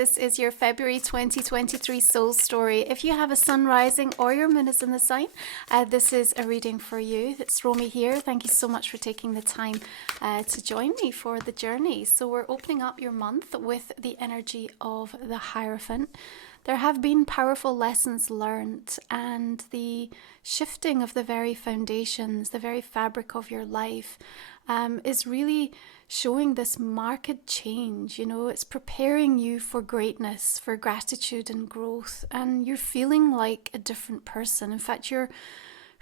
This is your February 2023 soul story. If you have a sun rising or your moon is in the sign, this is a reading for you. It's Romy here. Thank you so much for taking the time to join me for the journey. So we're opening up your month with the energy of the Hierophant. There have been powerful lessons learned, and the shifting of the very foundations, the very fabric of your life is really showing this marked change. You know, it's preparing you for greatness, for gratitude and growth, and you're feeling like a different person. In fact, you're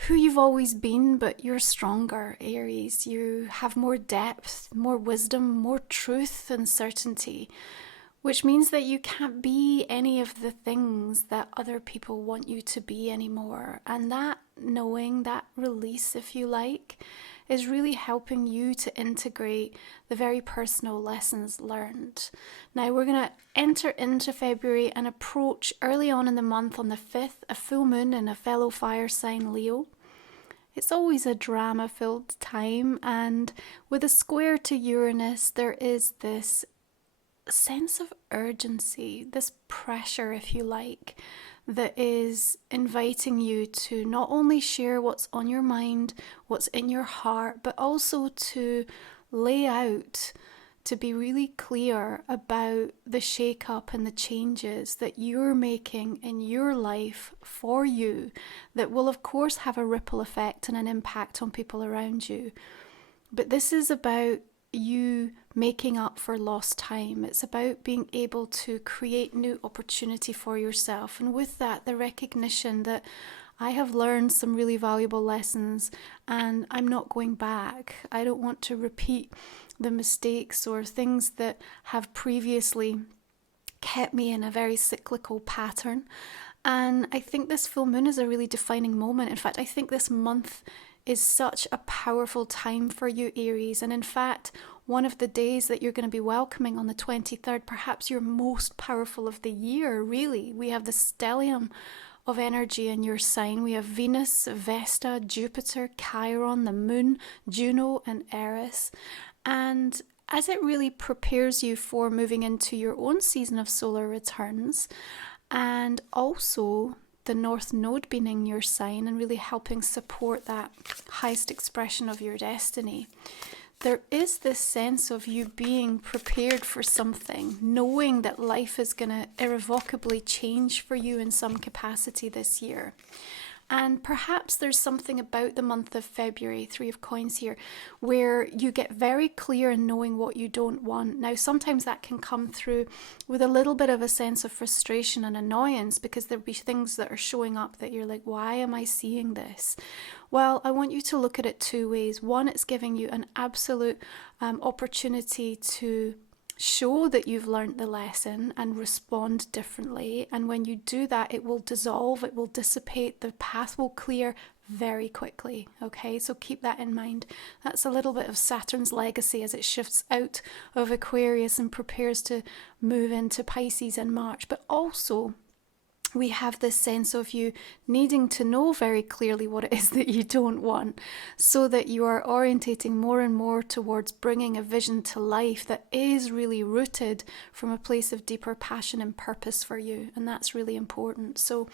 who you've always been, but you're stronger, Aries. You have more depth, more wisdom, more truth and certainty, which means that you can't be any of the things that other people want you to be anymore. And that knowing, that release, if you like, is really helping you to integrate the very personal lessons learned. Now we're going to enter into February and approach early on in the month on the 5th, a full moon in a fellow fire sign, Leo. It's always a drama-filled time, and with a square to Uranus, there is this sense of urgency, this pressure, if you like, that is inviting you to not only share what's on your mind, what's in your heart, but also to lay out, to be really clear about the shake-up and the changes that you're making in your life for you, that will of course have a ripple effect and an impact on people around you. But this is about you making up for lost time. It's about being able to create new opportunity for yourself, and with that, the recognition that I have learned some really valuable lessons and I'm not going back. I don't want to repeat the mistakes or things that have previously kept me in a very cyclical pattern. And I think this full moon is a really defining moment. In fact, I think this month is such a powerful time for you, Aries. And in fact, one of the days that you're going to be welcoming on the 23rd, perhaps your most powerful of the year, really. We have the stellium of energy in your sign. We have Venus, Vesta, Jupiter, Chiron, the moon, Juno, and Aries. And as it really prepares you for moving into your own season of solar returns, and also the North Node being in your sign and really helping support that highest expression of your destiny, there is this sense of you being prepared for something, knowing that life is going to irrevocably change for you in some capacity this year. And perhaps there's something about the month of February, 3 of Coins here, where you get very clear in knowing what you don't want. Now, sometimes that can come through with a little bit of a sense of frustration and annoyance, because there'll be things that are showing up that you're like, why am I seeing this? Well, I want you to look at it two ways. One, it's giving you an absolute opportunity to show that you've learned the lesson and respond differently. And when you do that, it will dissolve, it will dissipate, the path will clear very quickly. Okay, so keep that in mind. That's a little bit of Saturn's legacy as it shifts out of Aquarius and prepares to move into Pisces in March. But also, we have this sense of you needing to know very clearly what it is that you don't want, so that you are orientating more and more towards bringing a vision to life that is really rooted from a place of deeper passion and purpose for you. And that's really important. So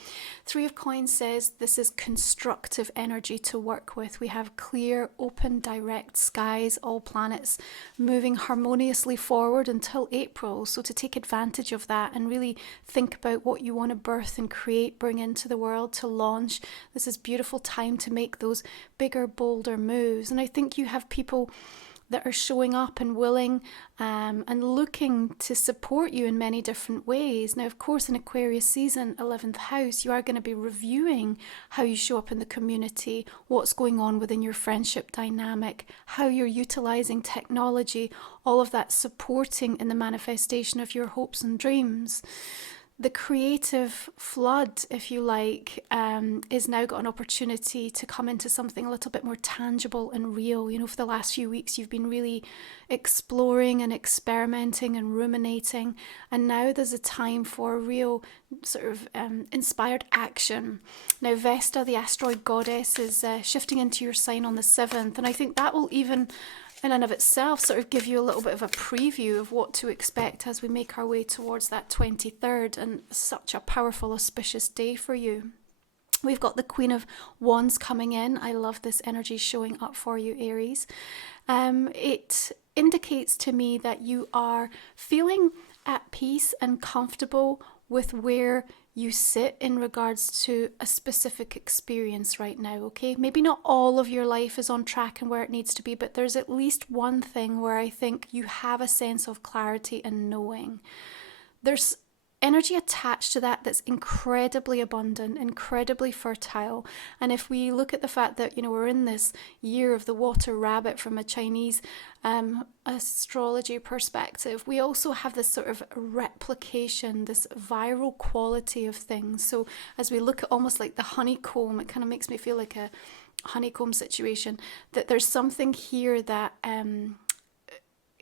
3 of Coins says this is constructive energy to work with. We have clear, open, direct skies, all planets moving harmoniously forward until April. So to take advantage of that and really think about what you want to birth and create, bring into the world, to launch. This is beautiful time to make those bigger, bolder moves. And I think you have people that are showing up and willing and looking to support you in many different ways. Now, of course, in Aquarius season, 11th house, you are going to be reviewing how you show up in the community, what's going on within your friendship dynamic, how you're utilizing technology, all of that supporting in the manifestation of your hopes and dreams. The creative flood, if you like, is now got an opportunity to come into something a little bit more tangible and real. You know, for the last few weeks, you've been really exploring and experimenting and ruminating. And now there's a time for real sort of inspired action. Now, Vesta, the asteroid goddess, is shifting into your sign on the 7th. And I think that will even in and of itself sort of give you a little bit of a preview of what to expect as we make our way towards that 23rd, and such a powerful, auspicious day for you. We've got the Queen of Wands coming in. I love this energy showing up for you, Aries. It indicates to me that you are feeling at peace and comfortable with where you sit in regards to a specific experience right now, okay? Maybe not all of your life is on track and where it needs to be, but there's at least one thing where I think you have a sense of clarity and knowing. There's energy attached to that that's incredibly abundant, incredibly fertile. And if we look at the fact that, we're in this year of the water rabbit from a Chinese astrology perspective, we also have this sort of replication, this viral quality of things. So as we look at almost like the honeycomb, it kind of makes me feel like a honeycomb situation, that there's something here that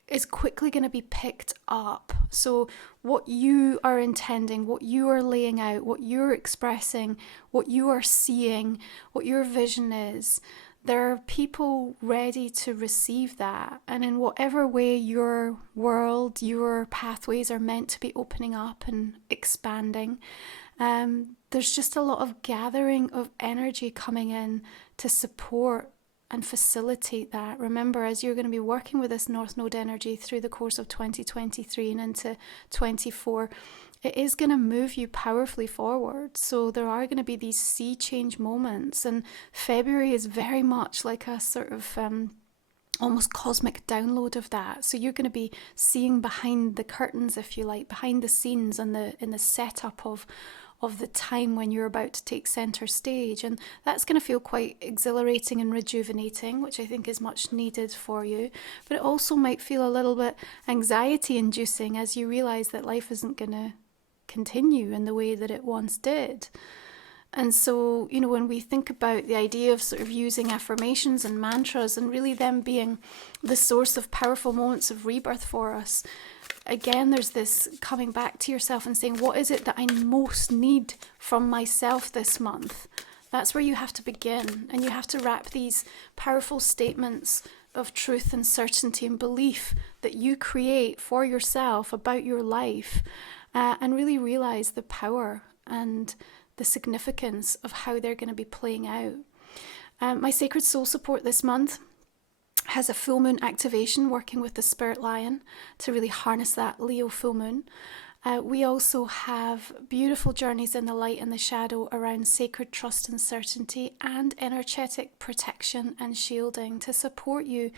is quickly going to be picked up. So what you are intending, what you are laying out, what you're expressing, what you are seeing, what your vision is, there are people ready to receive that. And in whatever way your world, your pathways are meant to be opening up and expanding, there's just a lot of gathering of energy coming in to support and facilitate that. Remember, as you're going to be working with this North Node energy through the course of 2023 and into 24, it is going to move you powerfully forward. So there are going to be these sea change moments, and February is very much like a sort of almost cosmic download of that. So you're going to be seeing behind the curtains, if you like, behind the scenes and in the setup of the time when you're about to take center stage. And that's going to feel quite exhilarating and rejuvenating, which I think is much needed for you. But it also might feel a little bit anxiety inducing as you realize that life isn't going to continue in the way that it once did. And so, when we think about the idea of sort of using affirmations and mantras and really them being the source of powerful moments of rebirth for us, again, there's this coming back to yourself and saying, what is it that I most need from myself this month? That's where you have to begin. And you have to wrap these powerful statements of truth and certainty and belief that you create for yourself about your life, and really realize the power and the significance of how they're going to be playing out. My Sacred Soul Support this month has a full moon activation working with the Spirit Lion to really harness that Leo full moon. We also have beautiful journeys in the light and the shadow around sacred trust and certainty and energetic protection and shielding to support you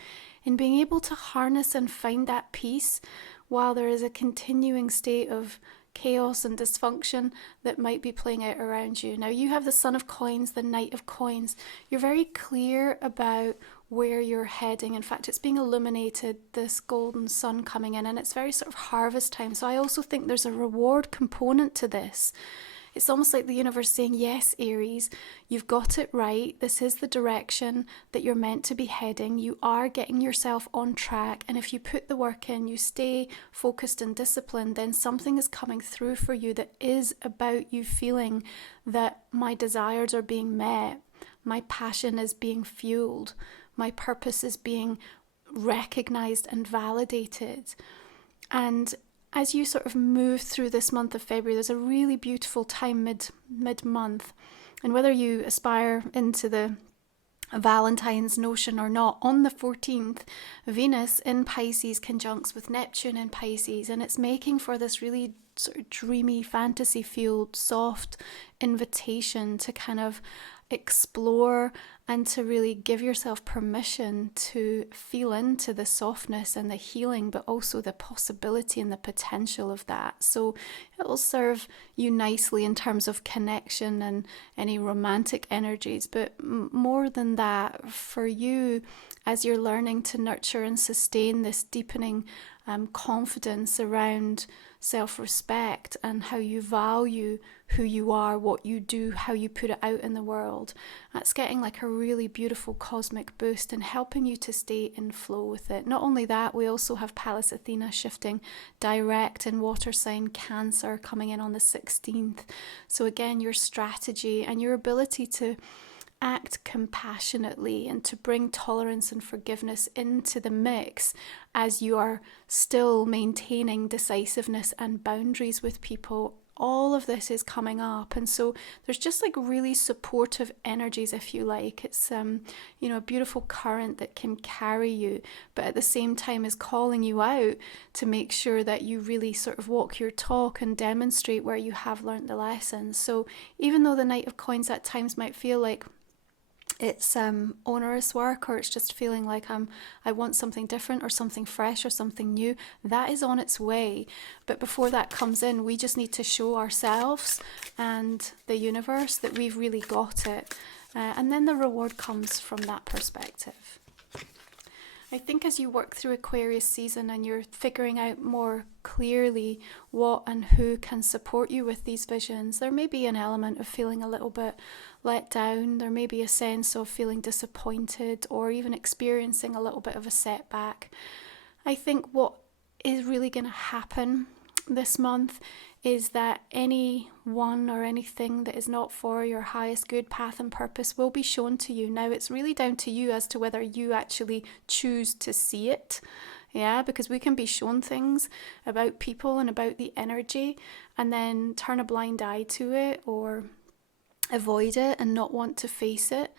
in being able to harness and find that peace while there is a continuing state of chaos and dysfunction that might be playing out around you. Now, you have the Sun of Coins, the Knight of Coins. You're very clear about where you're heading. In fact, it's being illuminated, this golden sun coming in, and it's very sort of harvest time. So I also think there's a reward component to this. It's almost like the universe saying, yes, Aries, you've got it right. This is the direction that you're meant to be heading. You are getting yourself on track. And if you put the work in, you stay focused and disciplined, then something is coming through for you that is about you feeling that my desires are being met. My passion is being fueled. My purpose is being recognized and validated. And as you sort of move through this month of February, there's a really beautiful time mid-month. And whether you aspire into the Valentine's notion or not, on the 14th, Venus in Pisces conjuncts with Neptune in Pisces, and it's making for this really sort of dreamy, fantasy-fueled, soft invitation to kind of explore and to really give yourself permission to feel into the softness and the healing, but also the possibility and the potential of that. So it will serve you nicely in terms of connection and any romantic energies, but more than that, for you, as you're learning to nurture and sustain this deepening confidence around self-respect and how you value who you are, what you do, how you put it out in the world. That's getting like a really beautiful cosmic boost and helping you to stay in flow with it. Not only that, we also have Pallas Athena shifting direct in water sign Cancer coming in on the 16th. So again, your strategy and your ability to act compassionately and to bring tolerance and forgiveness into the mix as you are still maintaining decisiveness and boundaries with people. All of this is coming up, and so there's just like really supportive energies, if you like. It's a beautiful current that can carry you, but at the same time is calling you out to make sure that you really sort of walk your talk and demonstrate where you have learned the lessons. So even though the Knight of Coins at times might feel like it's onerous work, or it's just feeling like I want something different or something fresh or something new, that is on its way. But before that comes in, we just need to show ourselves and the universe that we've really got it. And then the reward comes from that perspective. I think as you work through Aquarius season and you're figuring out more clearly what and who can support you with these visions, there may be an element of feeling a little bit let down. There may be a sense of feeling disappointed or even experiencing a little bit of a setback. I think what is really going to happen this month is that anyone or anything that is not for your highest good, path and purpose will be shown to you. Now it's really down to you as to whether you actually choose to see it. Yeah, because we can be shown things about people and about the energy and then turn a blind eye to it or avoid it and not want to face it.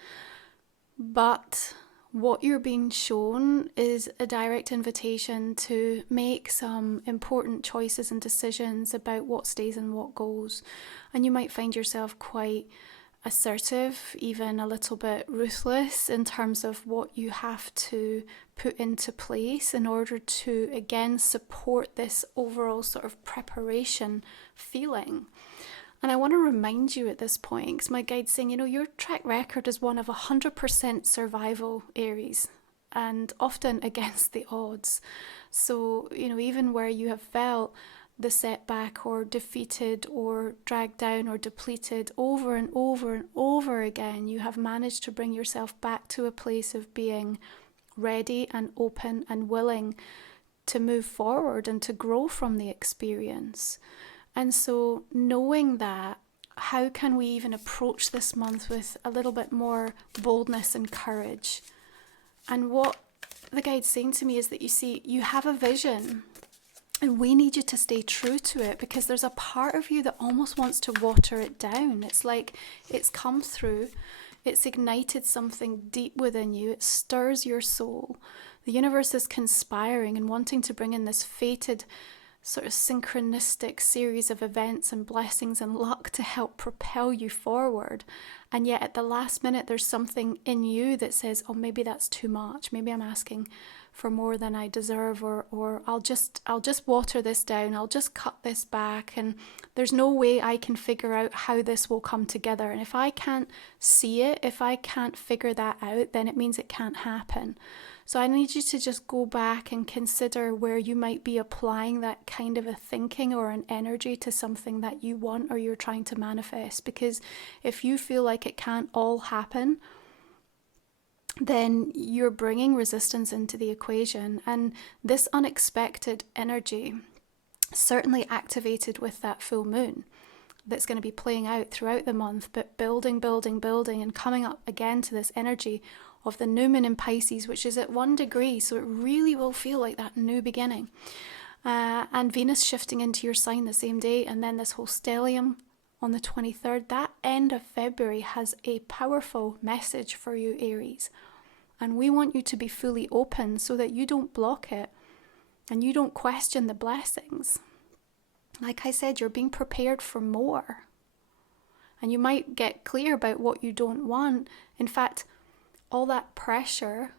But what you're being shown is a direct invitation to make some important choices and decisions about what stays and what goes. And you might find yourself quite assertive, even a little bit ruthless in terms of what you have to put into place in order to, again, support this overall sort of preparation feeling. And I want to remind you at this point, because my guide's saying, your track record is one of 100% survival, Aries, and often against the odds. So, even where you have felt the setback or defeated or dragged down or depleted over and over and over again, you have managed to bring yourself back to a place of being ready and open and willing to move forward and to grow from the experience. And so knowing that, how can we even approach this month with a little bit more boldness and courage? And what the guide's saying to me is that, you have a vision and we need you to stay true to it, because there's a part of you that almost wants to water it down. It's like it's come through, it's ignited something deep within you, it stirs your soul. The universe is conspiring and wanting to bring in this fated sort of synchronistic series of events and blessings and luck to help propel you forward. And yet at the last minute, there's something in you that says, oh, maybe that's too much. Maybe I'm asking for more than I deserve, or I'll just water this down. I'll just cut this back. And there's no way I can figure out how this will come together. And if I can't see it, if I can't figure that out, then it means it can't happen. So I need you to just go back and consider where you might be applying that kind of a thinking or an energy to something that you want or you're trying to manifest. Because if you feel like it can't all happen, then you're bringing resistance into the equation. And this unexpected energy, certainly activated with that full moon, that's going to be playing out throughout the month, but building and coming up again to this energy of the new moon in Pisces, which is at 1 degree, so it really will feel like that new beginning. And Venus shifting into your sign the same day, and then this whole stellium on the 23rd, that end of February has a powerful message for you, Aries. And we want you to be fully open so that you don't block it and you don't question the blessings. Like I said, you're being prepared for more. And you might get clear about what you don't want. In fact, all that pressure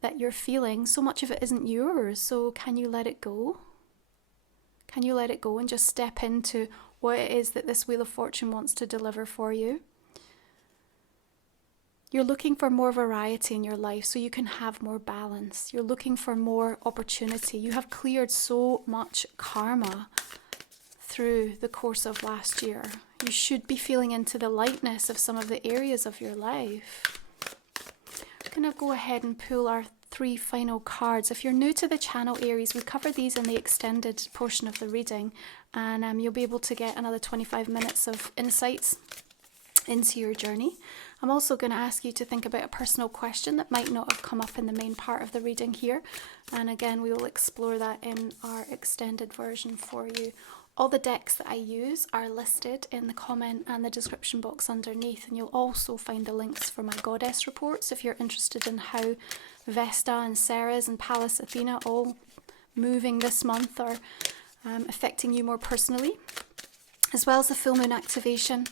that you're feeling, so much of it isn't yours. So can you let it go? Can you let it go and just step into what it is that this Wheel of Fortune wants to deliver for you? You're looking for more variety in your life so you can have more balance. You're looking for more opportunity. You have cleared so much karma through the course of last year. You should be feeling into the lightness of some of the areas of your life. I'm going to go ahead and pull our 3 final cards. If you're new to the channel, Aries, we cover these in the extended portion of the reading, and you'll be able to get another 25 minutes of insights into your journey. I'm also going to ask you to think about a personal question that might not have come up in the main part of the reading here. And again, we will explore that in our extended version for you. All the decks that I use are listed in the comment and the description box underneath, and you'll also find the links for my goddess reports if you're interested in how Vesta and Ceres and Pallas Athena all moving this month are affecting you more personally, as well as the full moon activation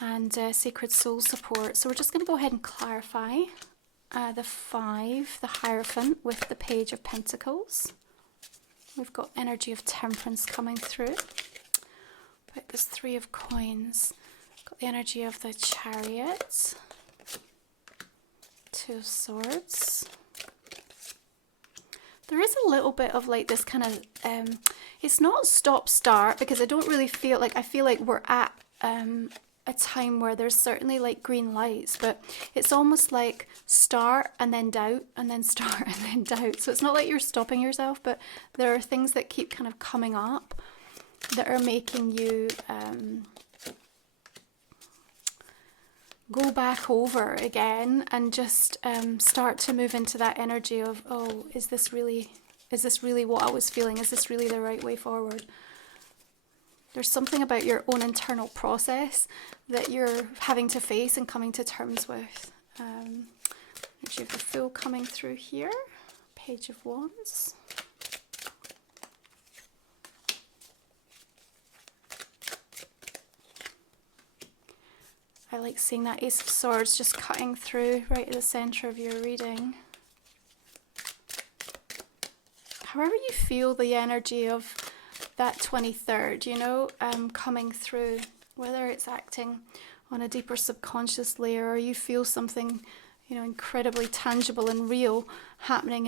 and sacred soul support. So we're just going to go ahead and clarify the 5, the Hierophant with the Page of Pentacles. We've got energy of temperance coming through. But this 3 of coins. Got the energy of the Chariot. 2 of swords. There is a little bit of like this kind of, it's not stop start, because I don't really feel like, I feel like we're at a time where there's certainly like green lights, but it's almost like start and then doubt and then start and then doubt. So it's not like you're stopping yourself, but there are things that keep kind of coming up that are making you go back over again and just start to move into that energy of, oh, is this really what I was feeling? Is this really the right way forward? There's something about your own internal process that you're having to face and coming to terms with. Energy of the Fool coming through here. Page of Wands. I like seeing that Ace of Swords just cutting through right at the centre of your reading. However you feel the energy of that 23rd, you know, coming through, whether it's acting on a deeper subconscious layer or you feel something, you know, incredibly tangible and real happening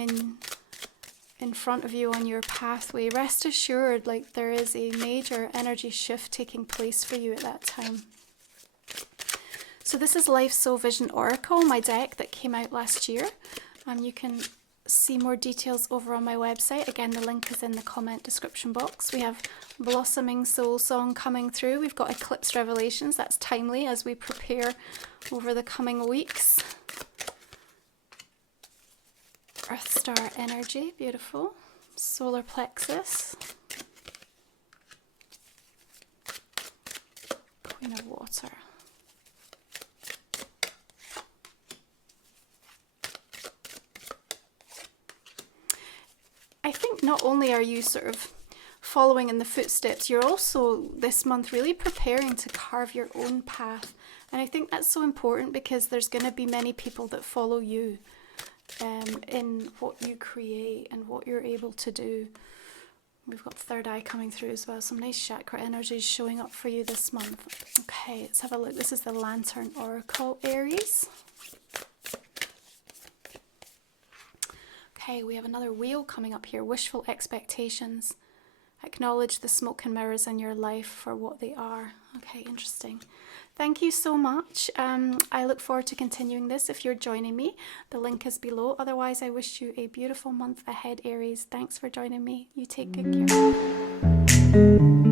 in front of you on your pathway, rest assured, like there is a major energy shift taking place for you at that time. So this is Life Soul Vision Oracle, my deck that came out last year. You can see more details over on my website. Again, the link is in the comment description box. We have Blossoming Soul Song coming through. We've got Eclipse Revelations. That's timely as we prepare over the coming weeks. Earth Star Energy, beautiful. Solar Plexus. Queen of Water. I think not only are you sort of following in the footsteps, you're also this month really preparing to carve your own path. And I think that's so important because there's going to be many people that follow you in what you create and what you're able to do. We've got Third Eye coming through as well. Some nice chakra energies showing up for you this month. Okay, let's have a look. This is the Lantern Oracle, Aries. Okay, we have another wheel coming up here. Wishful expectations. Acknowledge the smoke and mirrors in your life for what they are. Okay, interesting. Thank you so much. I look forward to continuing this if you're joining me. The link is below. Otherwise, I wish you a beautiful month ahead, Aries. Thanks for joining me. You take good care.